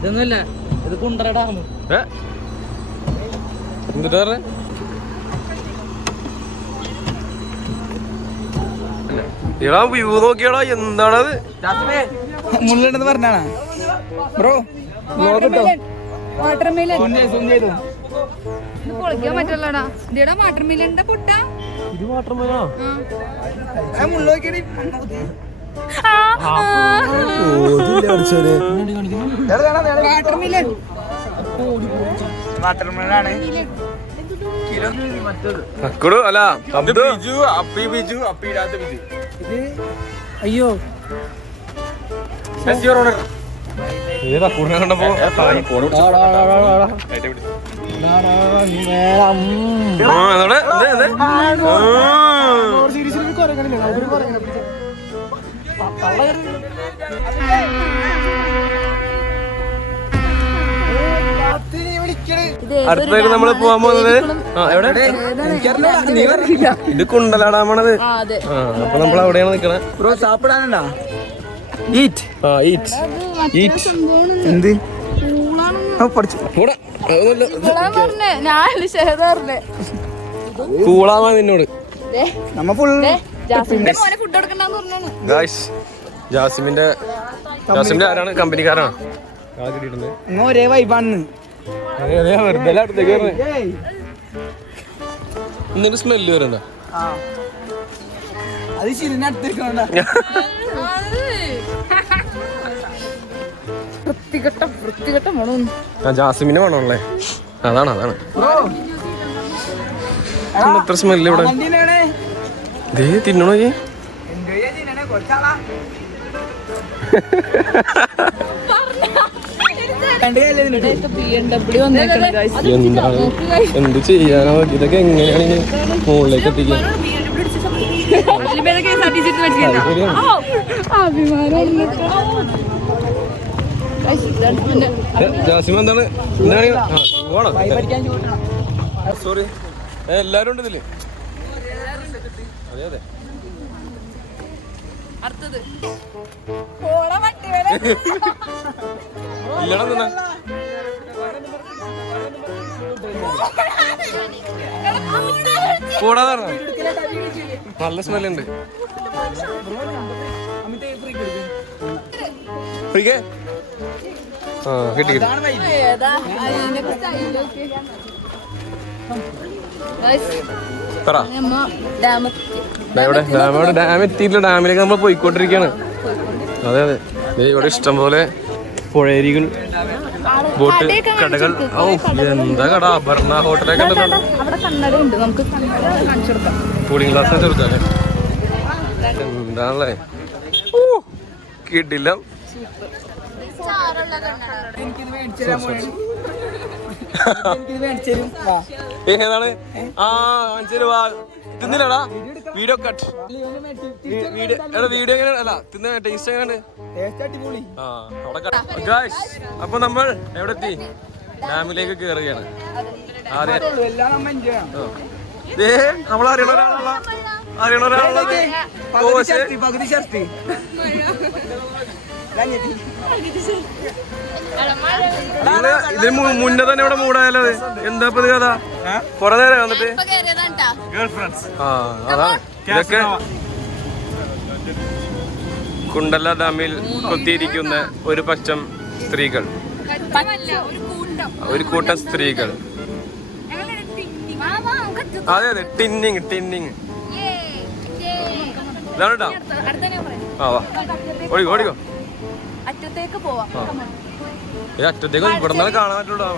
ഇതൊന്നുമല്ല, ഇത് കുണ്ടറ ഡാം. എന്നിട്ടാ ഇടാ വ്യൂ നോക്കിയാടാ, എന്താണത്? മുള്ളുണ്ടെന്ന് പറഞ്ഞാണ് ബ്രോ. പൊളിക്കാൻ പറ്റുള്ളടാ. ഇതേടാ വാട്ടർമെലന്റെ പൊട്ട. ഇത് വാട്ടർമെലനാ? വാട്ടർമെലനാണ്. അല്ല അയ്യോ കണ്ടപ്പോ അടുത്തായിട്ട് നമ്മള് പോവാൻ പോകുന്നത് ഇത് കുണ്ടല ഡാമാണത്. അപ്പൊ നമ്മൾ അവിടെയാണ് നിക്കണേ. ബ്രോ സാപ്പിടാനുണ്ടാ? എന്ത് കൂളാവാ നിന്നോട്. ജാസിമിന്റെ ആരാണ്? കമ്പനിക്കാരാണ്. ഒരേ വൈബാണ്. എന്നിട്ട് സ്മെല്ല് വരണ്ട. അത് ശരിയാ. ജാസിമിന്റെ വേണമല്ലേ? അതാണ് എത്ര സ്മെല്ല് ഇവിടെ. തിന്നണോ? എന്താണ്, എന്ത് ചെയ്യാനോ? ഇതൊക്കെ എങ്ങനെയാണ് മുകളിലേക്ക് എത്തിക്കാൻ? ജാസിമ എന്താണ്? സോറി, എല്ലാരും ഉണ്ട് ഇതില്. അതെ അതെ. ഇല്ലടാ, കൂടാതെ നല്ല സ്മെല്ലുണ്ട്. കിട്ടി കിട്ടി. ഡാം എത്തിയില്ല. ഡാമിലേക്ക് നമ്മൾ പോയിക്കൊണ്ടിരിക്കുകയാണ്. അതെ അതെ. ഇവിടെ ഇഷ്ടംപോലെ പുഴയരികൾ, ബോട്ട്, കടകൾ. ഓ എന്താ കട! അപർണ ഹോട്ടലൊക്കെ ഉണ്ടല്ലോ. കൂളിംഗ് ഗ്ലാസ് ചെറുതല്ലേ? എന്താണല്ലേ? കിട്ടില്ല. ഏതാണ്? തിന്നില്ലടാ. Video cut. വീഡിയോ എങ്ങനെ അല്ല തിന്ന ടേസ്റ്റ് എങ്ങനെയാണ്? അപ്പൊ നമ്മൾ എവിടെ എത്തി? ഡാമിലേക്ക് കയറുകയാണ്. നമ്മൾ അറിയണ ഒരാളുള്ള ഇതിന് മുന്നേ തന്നെ ഇവിടെ മൂടായാലോ? എന്താ ഇപ്പൊ കഥ? കൊറേ നേരം വന്നിട്ട് അതാണ്. ഇതൊക്കെ കുണ്ടല ഡാമിൽ കൊത്തിയിരിക്കുന്ന ഒരു പറ്റം സ്ത്രീകൾ, ഒരു കൂട്ടം സ്ത്രീകൾ. അതെ അതെ, ടിന്നിങ് ഇതാണ് കേട്ടോ. ആ വാ, ഓടിക്കോ ഓടിക്കോ. അറ്റത്തേക്ക് പോവാം. അറ്റത്തേക്ക് ഇവിടെ നിന്നാലും കാണാൻ പറ്റുള്ളൂ.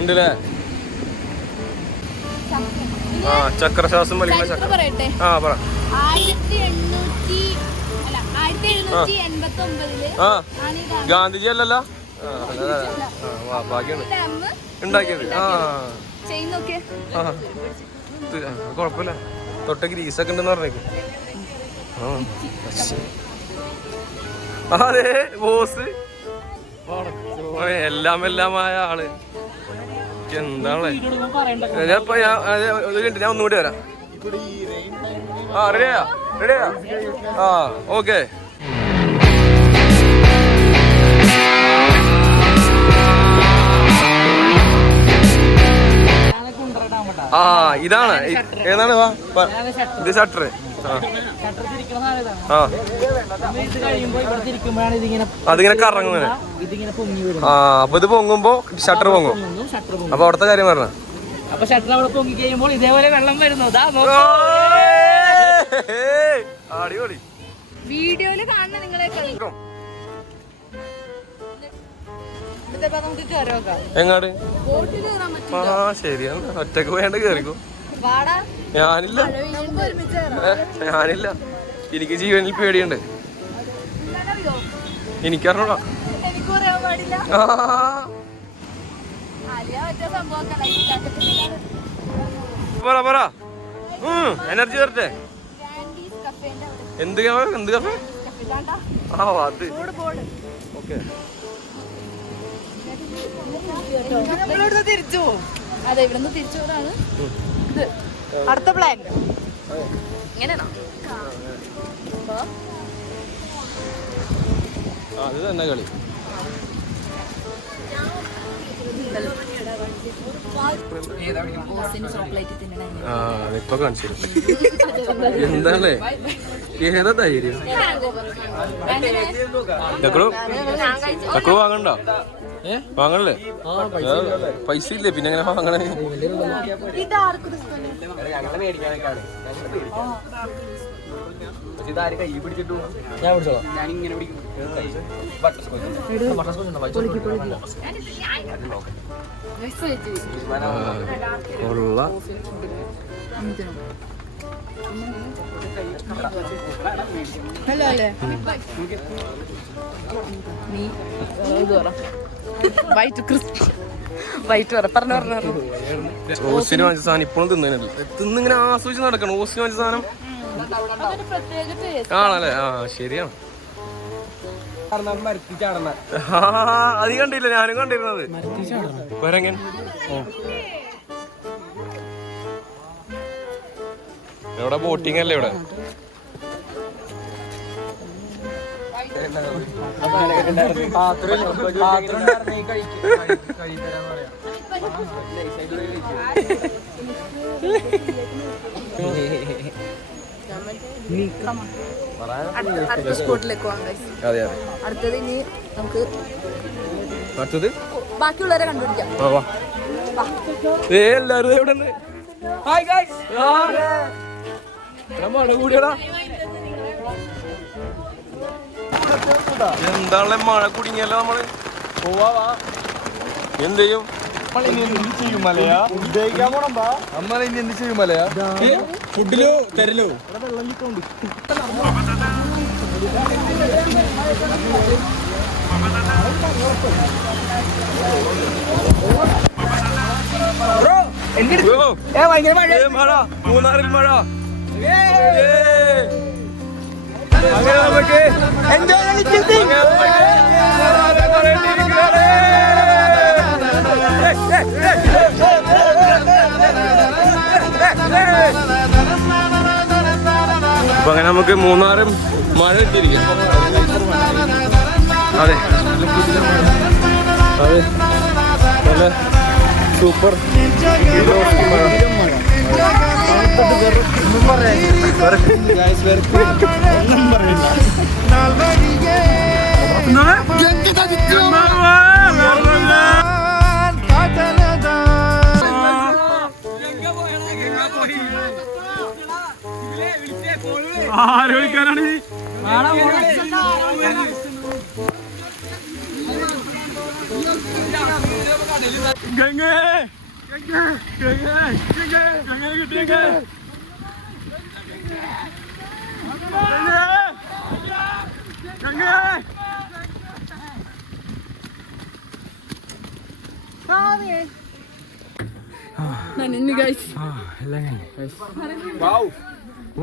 ഉണ്ടല്ലേ? ആ ചക്രശ്വാസം വലിക്കുന്ന ചക്ര. ആ പറ. 1789 ഗാന്ധിജി അല്ലല്ലോ ഭാഗ്യാണ് ഉണ്ടാക്കിയത്. കൊഴപ്പില്ല. തൊട്ട ഗ്രീസൊക്കെ ഉണ്ടെന്ന് പറഞ്ഞേക്കും. അതെ ബോസ്, എല്ലാമായ ആള്. എന്താണല്ലേ ഞാൻ ഒന്നുകൂടി വരാം. ആ റെഡിയാ ആ ഓക്കെ. ആ ഇതാണ് ഏതാണ് ഇത് ഷട്ടർ. അതിങ്ങനെ കറങ്ങും. ആ അപ്പൊ ഇത് പൊങ്ങുമ്പോ ഷട്ടർ പൊങ്ങും. അപ്പൊ അവിടത്തെ കാര്യം പറഞ്ഞ അപ്പൊ ഷട്ടർ അവിടെ പൊങ്ങി കഴിയുമ്പോൾ ഇതേപോലെ വെള്ളം വരുന്നു. അടിപൊളി. വീഡിയോയില് കാണുന്ന നിങ്ങളെ എങ്ങാട്? ബോട്ടിൽ കയറാൻ പറ്റും. ആ ശരിയാണ്. ഒറ്റക്ക് വേണ്ട കേറിക്കോ. ഞാനില്ല എനിക്ക് ജീവനിൽ പേടിയുണ്ട്. എനിക്കറിഞ്ഞൂടാ. എനിക്ക് പറയാൻ പാടില്ല. പറ എനർജി തരട്ടെ. എന്ത് കഫേ? ആ അത് ഓക്കെ. തിരിച്ചു അതെ ഇവിടുന്ന് തിരിച്ചു പോകാനാണ് ഇത് അടുത്ത പ്ലാൻ. ഇങ്ങനെയാണോ? അത് തന്നെ കളി. ഇപ്പൊ കാണിച്ചു എന്താണ് ഏതാ ധൈര്യം? ചക്രു വാങ്ങണ്ട? വാങ്ങണല്ലേ? പൈസ ഇല്ലേ പിന്നെ എങ്ങനെ വാങ്ങണേ? ഓസിന് വാങ്ങിച്ച സാധനം ഇപ്പോഴും തിന്നില്ല. തിന്നിങ്ങനെ ആസ്വദിച്ച് നടക്കണം. ഓസിന് വാങ്ങിച്ച സാധനം ആണല്ലേ? ആ ശരിയാണ്. അത് കണ്ടില്ല, ഞാനും കണ്ടിരുന്നത്. കൊരങ്ങൻ ഇവിടെ ബോട്ടിംഗ് അല്ലേ ഇവിടെ? അടുത്ത സ്പോട്ടിലേക്ക് പോകാം. അതെ അതെ. അടുത്തത് ഇനി നമുക്ക് അടുത്തത് ബാക്കിയുള്ളവരെ കണ്ടുപിടിക്കാം. എല്ലാരും എവിടെ മഴ കൂടിയടാ. എന്താണല്ലേ മഴ കുടുങ്ങിയല്ലോ നമ്മള്. എന്ത് ചെയ്യും? ഫുഡിലോ തരലോ? മഴ, മൂന്നാറിൽ മഴ. അങ്ങനെ നമുക്ക് അപ്പൊ അങ്ങനെ നമുക്ക് മൂന്നാറും മഴ കിട്ടിയിരിക്കും. അതെ അതെ നല്ല സൂപ്പർ. ആരോഗ്യക്കാരാണ്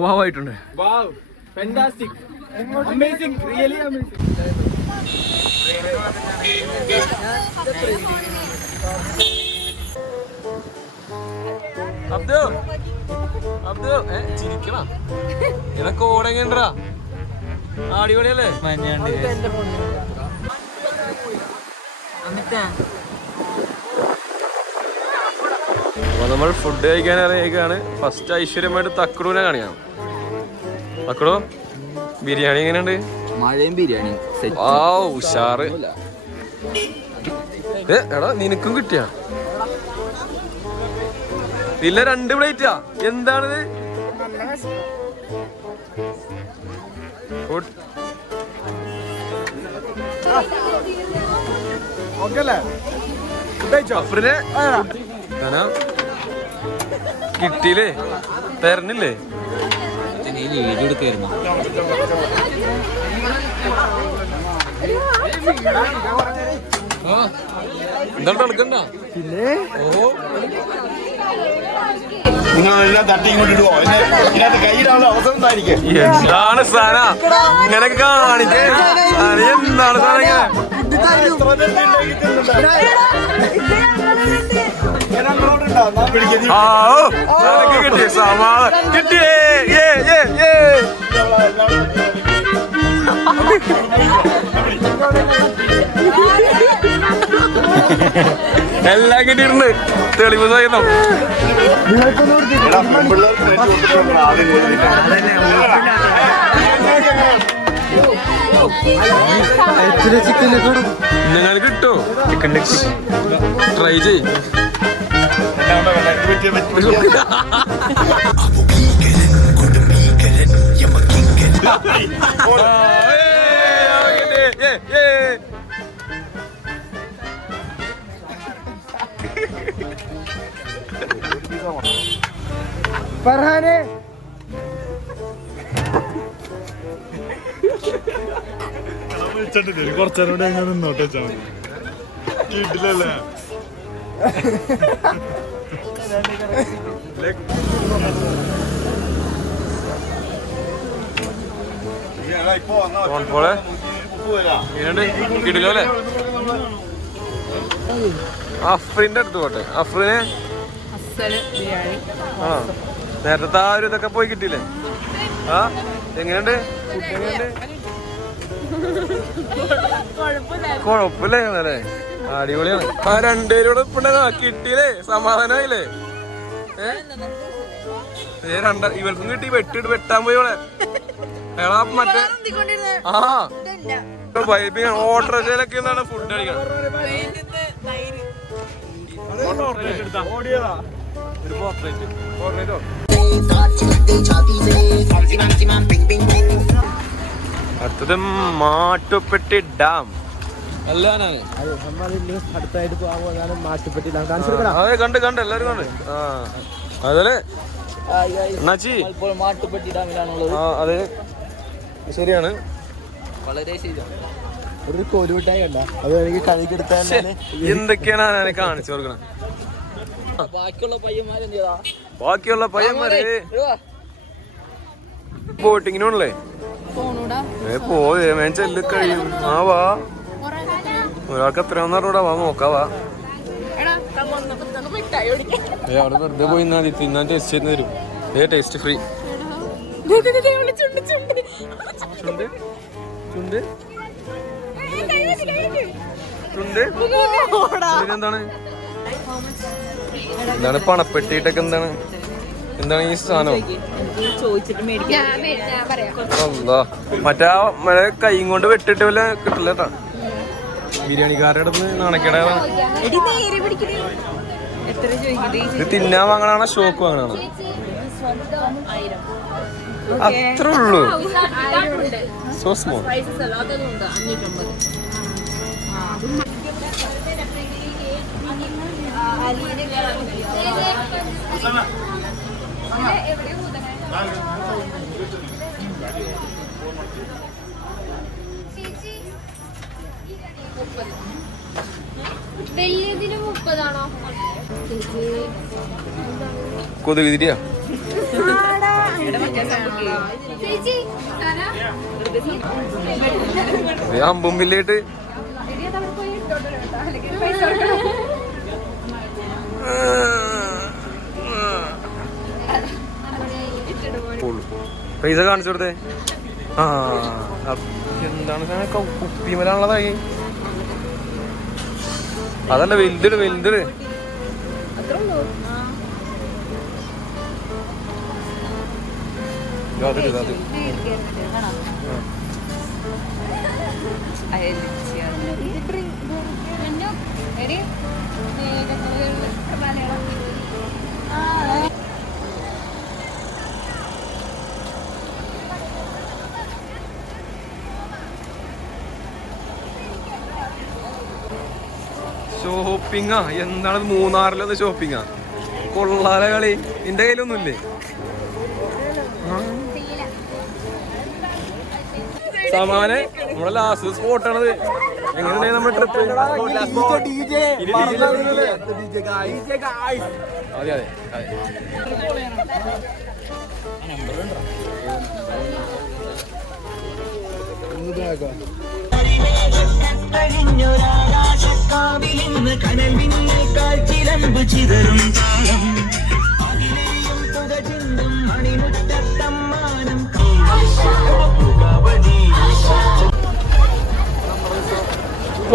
വാവായിട്ടുണ്ട്. Fantastic, amazing, really amazing. Abdu Abdu ചിരിക്കണ ഇതൊക്കെ ഓടെങ്ങണ്ടാ അടിപൊളിയല്ലേ? അപ്പൊ നമ്മൾ ഫുഡ് കഴിക്കാൻ ഇറങ്ങിയേക്കാണ്. ഫസ്റ്റ് ഐശ്വര്യമായിട്ട് തക്കടൂനെ കാണിക്കാം. തക്കടു ബിരിയാണി എങ്ങനെയുണ്ട്? മഴയും ബിരിയാണി ആ ഉഷാറ്. എടാ നിനക്കും കിട്ടിയാ? ഇല്ല 2 പ്ലേറ്റാ. എന്താണിത്? അഫ്രിനെ കിട്ടിയില്ലേ? തരണില്ലേ? എന്താണ് നടക്കണ്ട? നിങ്ങളെല്ലാം തട്ടി ഇങ്ങോട്ടിടുവോ? ഇതിനകത്ത് കയ്യിലാവുന്ന അവസരം ഉണ്ടായിരിക്കും. എന്താണ് സാന ഇങ്ങനെ കാണിക്കേ? എന്താണ് കിട്ടിയ സമാധാനം കിട്ടിയേ. എല്ലാം കിട്ടിയിട്ടുണ്ട്. തെളിവ് സഹിതം. നിങ്ങൾ കിട്ടോ? ചിക്കൻ ട്രൈ ചെയ്. ഫർഹാനെ കുറച്ചൂടെ എങ്ങനെ നിന്നോട്ടെ വീട്ടിലല്ലേ? കിടിലല്ലേ? അഫ്രിന്റെ അടുത്ത് പോട്ടെ. അഫ്രിനെ ആ നേരത്തെ ആ ഒരു ഇതൊക്കെ പോയി കിട്ടിയില്ലേ? ആ എങ്ങനെയുണ്ട്? കുഴപ്പമില്ലേ? അടിപൊളിയാണ്. ആ 2 പേരോട് ഇപ്പുണ്ടാ കിട്ടിയില്ലേ? സമാധാനായില്ലേ? ഇവർക്കും കിട്ടി. വെട്ടാൻ പോയോളെ മറ്റേ ആ വൈബിങ് ഓട്ടോറിക്ഷയിലൊക്കെ എന്താണ് ഫുഡ് അടിക്കണം. അടുത്തത് മാട്ടുപ്പെട്ടി ഡാം. അടുത്തായിട്ട് പോകാൻ മാറ്റുപെട്ടി അതെ കണ്ട് എല്ലാരും കണ്ട്. ആ അതല്ലേ നച്ചി മാട്ടുപെട്ടി ഡാമിലാണുള്ളത്. ആ അതെ ശരിയാണ്. വളരെ ശരിയാണ്. ഒരു കോലുമിട്ടായി കണ്ട അത് എനിക്ക് കഴുകിയെടുത്താൽ എന്തൊക്കെയാണ് ഞാൻ കാണിച്ചു കൊടുക്കണം. ബാക്കിയുള്ള പയ്യന്മാര് ബോട്ടിങ്ങിനുള്ളേ പോയേ ചെല്ല് കഴിയും. ആ വാ ഒരാൾക്ക് എത്രയാന്ന് പറഞ്ഞൂടാ. വാ നോക്കാവാ. അവിടെ വെറുതെ പോയി തിന്നാൻ ടേസ്റ്റ് ചെയ്ത് തരും. Taste free. എന്താണ് എന്താണ് പണപ്പെട്ടിട്ടൊക്കെ? എന്താണ് ഈ സാധനം? മറ്റേ കൈ കൊണ്ട് വെട്ടിട്ട് വല്ല കിട്ടില്ല കേട്ടാ. ബിരിയാണിക്കാരുടെ അടുത്ത് നാണക്കേടാണ്. ഇത് തിന്നാൻ വാങ്ങണാണോ ഷോക്ക് വാങ്ങണാണോ? അത്രേ ഉള്ളൂ. So small. വലിയതിന് 30 കൊതുക് തിരിയാ? അമ്പും ബില്ലായിട്ട് പൈസ കാണിച്ചു കൊടുത്തേ. ആ എന്താണ് കുപ്പിമലാണുള്ളതായി. അതല്ല വലുതിട് വലുതിട്. ഷോപ്പിങ്ങാ എന്താണത്? മൂന്നാറിലത് ഷോപ്പിങ്ങാ. കൊള്ളാല കളി. നിന്റെ കയ്യിലൊന്നുമില്ലേ? സമാനെ നമ്മുടെ ലാസ്റ്റ് സ്പോട്ടാണത്. എങ്ങനെയാ നമ്മുടെ ട്രിപ്പ്? അതെ അതെ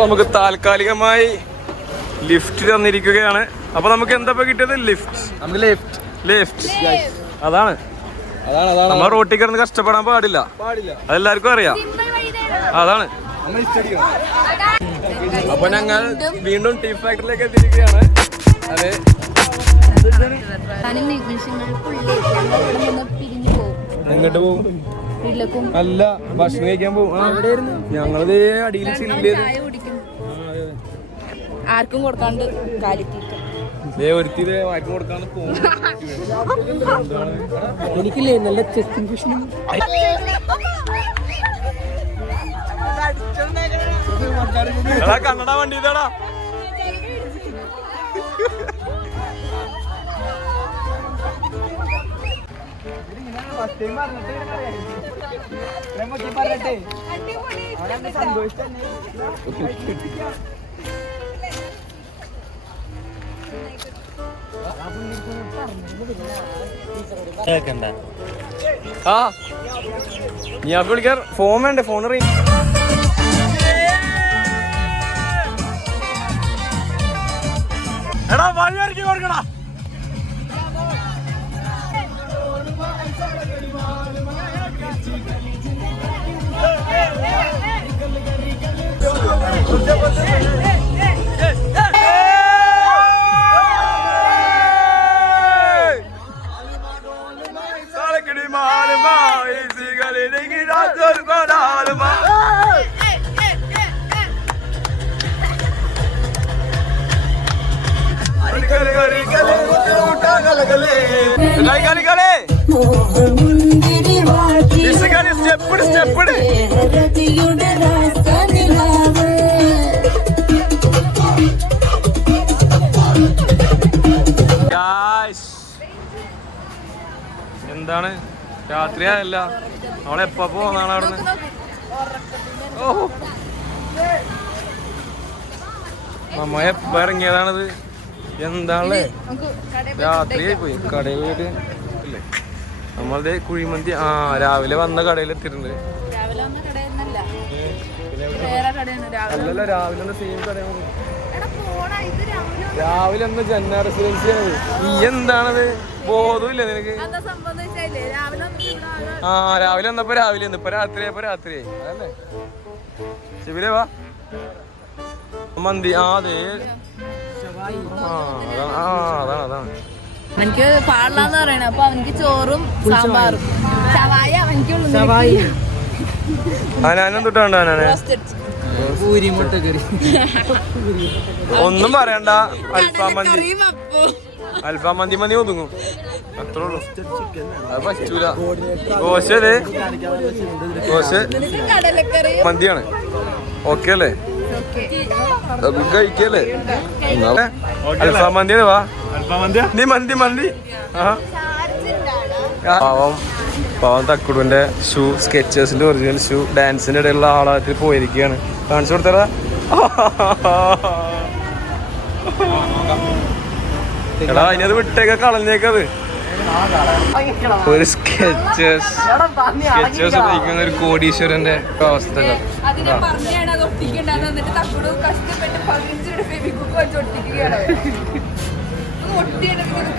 നമുക്ക് താൽക്കാലികമായി ലിഫ്റ്റ് തന്നിരിക്കുകയാണ്. അപ്പൊ നമുക്ക് എന്താ കിട്ടിയത്? ലിഫ്റ്റ്. അതാണ് നമ്മൾ റോട്ടിൽ കിടന്ന് കഷ്ടപ്പെടാൻ പാടില്ല. അതെല്ലാവർക്കും അറിയാം. അതാണ്. അപ്പൊ ഞങ്ങൾ വീണ്ടും ടീ ഫാക്ടറിയിലേക്ക് എത്തിയിരിക്കുകയാണ്. അതെ, എങ്ങോട്ട് പോകും? അല്ല, ഭക്ഷണം കഴിക്കാൻ പോകും. ഞങ്ങളത് അടിയിൽ ചില്ല് ആർക്കും കൊടുക്കാണ്ട് കാലിത്തീറ്റ ആർക്കും കൊടുക്കാണ്ട് പോകും. എനിക്കില്ലേ നല്ല ചെസ്റ്റ് ഇൻഫെക്ഷനും. കന്നഡ വണ്ടി ഇതാടാ. ആ ഞാൻ വിളിക്കാർ. ഫോൺ വേണ്ടേ? ഫോൺ അറിയാം. എടാ വഴി ഇറക്കി കൊടുക്കടാ. എന്താണ് രാത്രിയല്ല, അവളെപ്പോ പോന്നാണ് അവിടുന്ന്. ഓ നമ്മ എപ്പ ഇറങ്ങിയതാണത്? എന്താണല്ലേ, രാത്രിയായി പോയി. കടയിൽ പോയിട്ട് ഇല്ലേ നമ്മളത് കുഴിമന്തി. ആ രാവിലെ വന്ന കടയിൽ എത്തിയിട്ടുണ്ട്. അല്ലല്ല, രാവിലെ സെയിം കടയാണ്. രാവിലെ ഒന്ന് ജന്ന റെസിഡൻസി ആണ്. ഈ എന്താണത്? ബോധമില്ല നിനക്ക്? ആ രാവിലെ വന്നപ്പോ രാവിലെ ഇപ്പൊ രാത്രിയായപ്പോ രാത്രിയായി. അതല്ലേ ശിവിലേ വാ മന്തി. ആ അതെ, അതാണ്. എനിക്ക് പാടില്ലാന്ന് പറയണ. അപ്പൊ അവനിക്ക് ചോറും സാമ്പാറും ചവായ അവനിക്കുള്ളൂ. അനാനം തൊട്ടാണ്ടോ? ഒന്നും പറയണ്ട. അൽഫാം മന്തി ഒതുങ്ങും, അത്രേ ഉള്ളൂ. അത് പറ്റൂല. ഗോശ മന്തിയാണ്. ഓക്കെ അല്ലേ? കഴിക്കല്ലേ? അൽഫാം മന്തിയാണ്. വാ നീ മന്തി. പാവം തക്കുടുവിന്റെ ഷൂ, സ്കെച്ചേഴ്സിന്റെ ഒറിജിനൽ ഷൂ ഡാൻസിന്റെ ഇടയിലുള്ള ആളായിട്ട് പോയിരിക്കുകയാണ്. കാണിച്ചു കൊടുത്തടാ. എടാ അതിനത് വിട്ടേക്ക, കളഞ്ഞേക്കത്. ഒരു സ്കെച്ചേഴ്സ് ഉപയോഗിക്കുന്ന ഒരു കോടീശ്വരന്റെ അവസ്ഥ. അതിനെ പറഞ്ഞാണ് അത് ഒട്ടിക്കണ്ടെന്ന് എന്നിട്ട് തക്കോട് കഷ്ടപ്പെട്ട് 15 രൂപ ഫെവിക്വിക്ക് വെച്ച് ഒട്ടിക്കുകയാണ്. ഒട്ടിയെടുക്കുന്നത്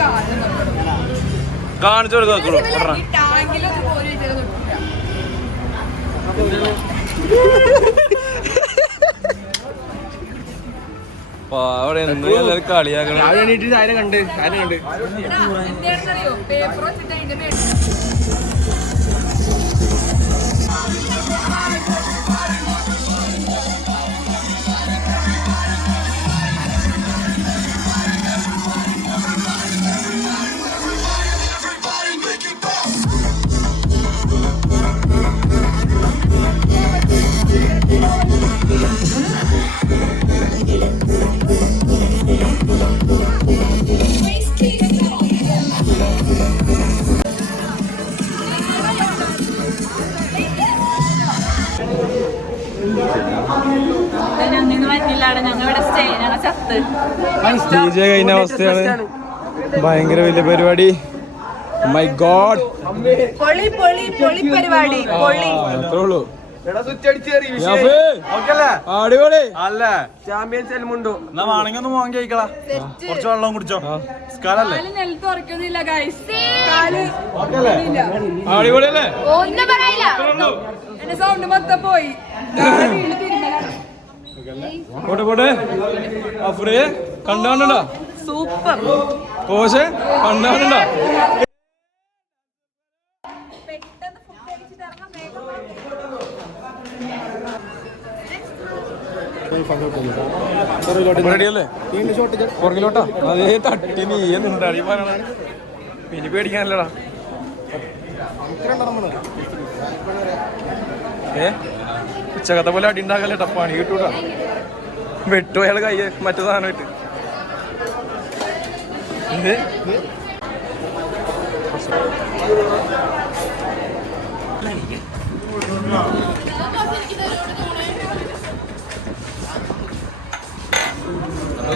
കാണിച്ചു കൊടുക്കും. ടാങ്കിലൊക്കെ പോലും ഒട്ടില്ല. അവിടെ എല്ലാവരും കളിയാക്കണം. എന്താണെന്നറിയോ പേപ്പർ വെച്ചിട്ട് അതിന്റെ മേടിച്ചു. DJ കഴിഞ്ഞ അവസ്ഥയാണ്. ഭയങ്കര വലിയ പരിപാടി. മൈ ഗോഡ്, പരിപാടി അത്രേയുള്ളൂ. അടിപൊളി അല്ല ചാമ്പ്യൻ ചെല്ലുമുണ്ടോ എന്നാ വേണമെങ്കിൽ ഒന്ന് മോൻ കഴിക്കളാ. കുറച്ച് വെള്ളം കുടിച്ചോ. അടിപൊളിയല്ലേ? ഒന്നും പറയില്ല. എന്റെ സൗണ്ട് മൊത്തം പോയി. പോട്ടെ പോട്ടെ. അഫ്രയെ കണ്ടാണ്ടോ? സൂപ്പർ. കോശെ കണ്ടാണ്ടോ? റെഡിയല്ലേ? പുറകിലോട്ടാ. അതേ തട്ടി നീ നിണ്ടാടി പറയണ. ഇനി പേടിക്കാനല്ലടാ. ഉച്ചകത്തെ പോലെ അടി ഉണ്ടാക്കല്ലേട്ടാ. പണി കിട്ടൂടാ. വെട്ടു അയാൾ കയ്യ മറ്റു സാധനമായിട്ട്.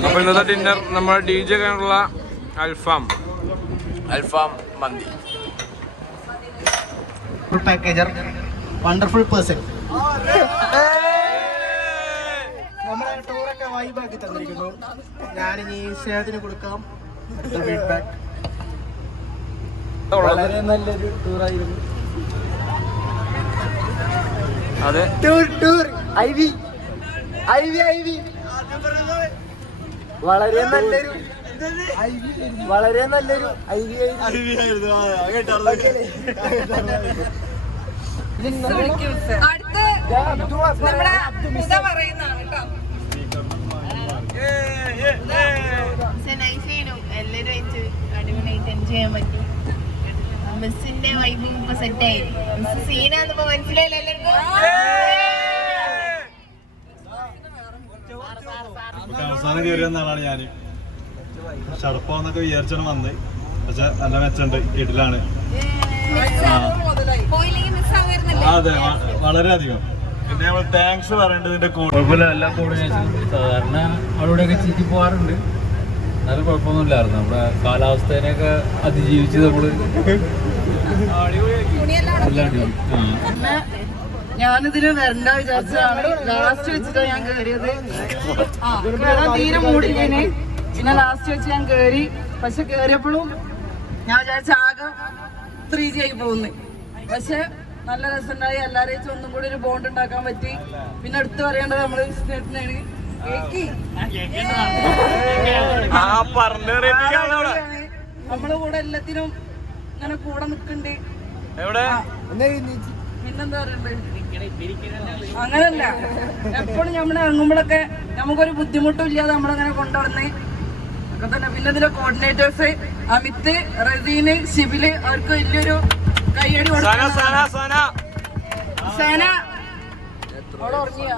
അപ്പൊ ഇന്നത്തെ ഡിന്നർ നമ്മൾ DJ കഴിഞ്ഞുള്ള അൽഫാം മന്തി. പാക്കേജർ വണ്ടർഫുൾ പേഴ്സൺ. നമ്മുടെ ടൂറൊക്കെ വൈബാക്കി തന്നിരിക്കുന്നു. ഞാനിനി സ്നേഹത്തിന് കൊടുക്കാം ഫീഡ്ബാക്ക്. വളരെ നല്ലൊരു ടൂറായിരുന്നു. അതെ, ടൂർ ഐവി വളരെ നല്ലൊരു ഐവി അടുത്ത നമ്മുടെ ഇതാ പറയുന്നതാണ് കേട്ടോ. എല്ലാവരും അടിപൊളിയായിട്ട് എൻജോയ് ചെയ്യാൻ പറ്റും. മിസ്സിന്റെ വൈബും ഇപ്പൊ സെറ്റ് ആയി. മിസ് സീനാന്നിപ്പോ മനസ്സിലായില്ല എല്ലാവർക്കും. അവസാനം കയറി വന്നാളാണ് ഞാന്. ചടപ്പോന്നൊക്കെ വിചാരിച്ചാണ് വന്നത്. പക്ഷെ നല്ല മെച്ചുണ്ട്. വീട്ടിലാണ്. അതെ, വളരെയധികം. പിന്നെ നമ്മൾ താങ്ക്സ് പറയേണ്ടതിന്റെ കുഴപ്പമില്ല. എല്ലാ കോർഡിനേഷനും സാധാരണ അവിടെ ചീറ്റി പോകാറുണ്ട്. എന്നാലും കുഴപ്പമൊന്നുമില്ലായിരുന്നു. നമ്മുടെ കാലാവസ്ഥേനെയൊക്കെ അതിജീവിച്ച് നമ്മള് ഞാനിതിന് വരണ്ട വിചാരിച്ചതാണ്. ലാസ്റ്റ് വെച്ചിട്ടാണ് ഞാൻ കേറിയത്. കേറാൻ തീരെ മൂടില്ലേന്. പിന്നെ ലാസ്റ്റ് വെച്ച് ഞാൻ കേറി. പക്ഷെ കേറിയപ്പോഴും ഞാൻ വിചാരിച്ച ആകെ 3G ആയി പോകുന്നു. പക്ഷെ നല്ല രസമുണ്ടായി. എല്ലാവരെയും ഒന്നും കൂടി ഒരു ബോണ്ട് ഉണ്ടാക്കാൻ പറ്റി. പിന്നെ അടുത്ത് പറയേണ്ടത് നമ്മള് സ്നേഹത്തിനാണ്. നമ്മളെ കൂടെ എല്ലാത്തിനും ഇങ്ങനെ കൂടെ നിക്കണ്ട്. പിന്നെന്താ പറയണ്ടേ? അങ്ങനല്ല, എപ്പോഴും നമ്മൾ ഇറങ്ങുമ്പോഴൊക്കെ നമുക്കൊരു ബുദ്ധിമുട്ടും ഇല്ലാതെ നമ്മളങ്ങനെ കൊണ്ടുവന്നേ ഒക്കെ തന്നെ. പിന്നെ ഇതിന്റെ കോർഡിനേറ്റേഴ്സ് അമിത്, റസീന്, ഷിബില്, അവർക്ക് വലിയൊരു കൈയടി കൊടുക്കണം. സേന അവിടെ ഉറങ്ങിയ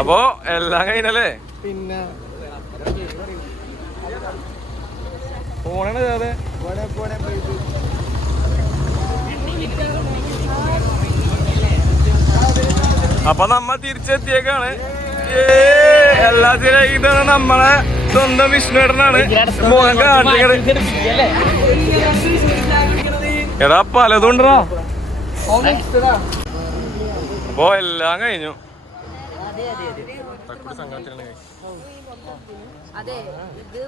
അപ്പോ എല്ലാം കഴിഞ്ഞല്ലേ? പിന്നെ പോണേ അപ്പൊ നമ്മ തിരിച്ചെത്തിയേക്കാണ്. എല്ലാത്തിനും ഇതാണ് നമ്മളെ സ്വന്തം വിഷ്ണുവേട്ടനാണ്. എടാ പലതുണ്ടാ. അപ്പൊ എല്ലാം കഴിഞ്ഞു. അതെ ഇത്